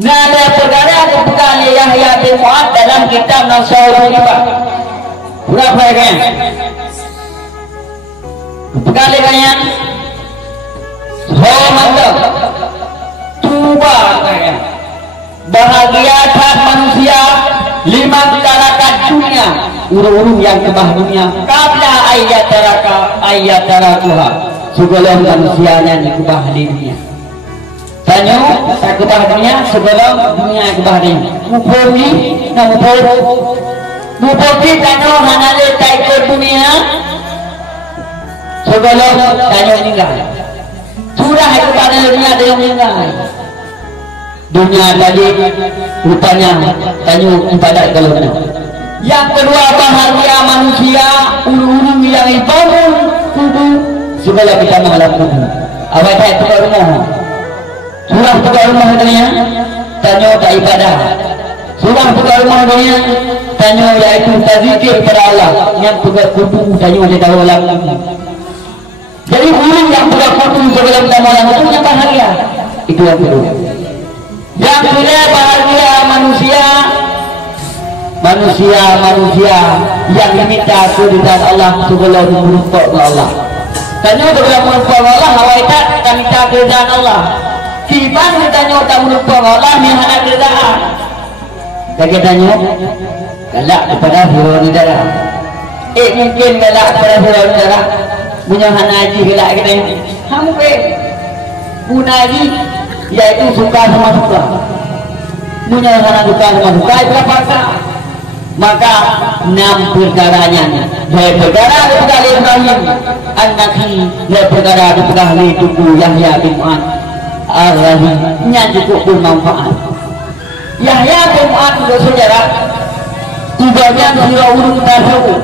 Nada perkara kepekaan Yahya bin Mu'ad dalam kitab Nashawul Ibah. Berapa kan? Kepekaan kan? Mantap. Tuba kan? Bahagia tak manusia lima tarakat dunia, urung-urung yang kebah dunia. Kabla ayat tarakuha. Sebelum manusianya dikubah di dunia. Tanya tak kebah dunia sebelum dunia kebah dunia. Mupoki, nak mupoki tanya hanale tak ikut dunia sebelum tanya meninggal. Surah kepada dunia dia meninggal. Dunia tadi rupanya tanya ibadat kalau benar. Yang kedua bahagia manusia ulu-ulu yang bangun kubur sebelum kita malam kubur. Apa tak tukar rumah? Surah tukar rumah dunia tanya tak ibadah. Surah tukar rumah dunia tanya iaitu tazikir kepada Allah. Yang tukar kubur tanya dia tahu alam. Jadi ulu yang tukar kubur sebelum kita malam kubur yang bahagia. Itu yang kedua. Yang kedua bahagia manusia yang diminta keridhaan Allah sebelum merukuk ke Allah. Tanya sebelum merukuk ke Allah, awak tak minta keridhaan Allah. Kiban tanya tak merukuk ke Allah, ni hana keridhaan. Kita tanya, galak kepada hero negara. Mungkin galak kepada hero negara. Punya hana haji galak kita ini. Mungkin guna haji iaitu suka sama suka. Punya hana suka sama suka itu apa? Maka 6 perkaranya dari perkara kepada Ibrahim An-Nakhi, dari perkara kepada Tuku Yahya bin Mu'ad Ar-Rahim nya cukup bermanfaat. Yahya bin Mu'ad untuk sejarah tibanya surah urung tasawuf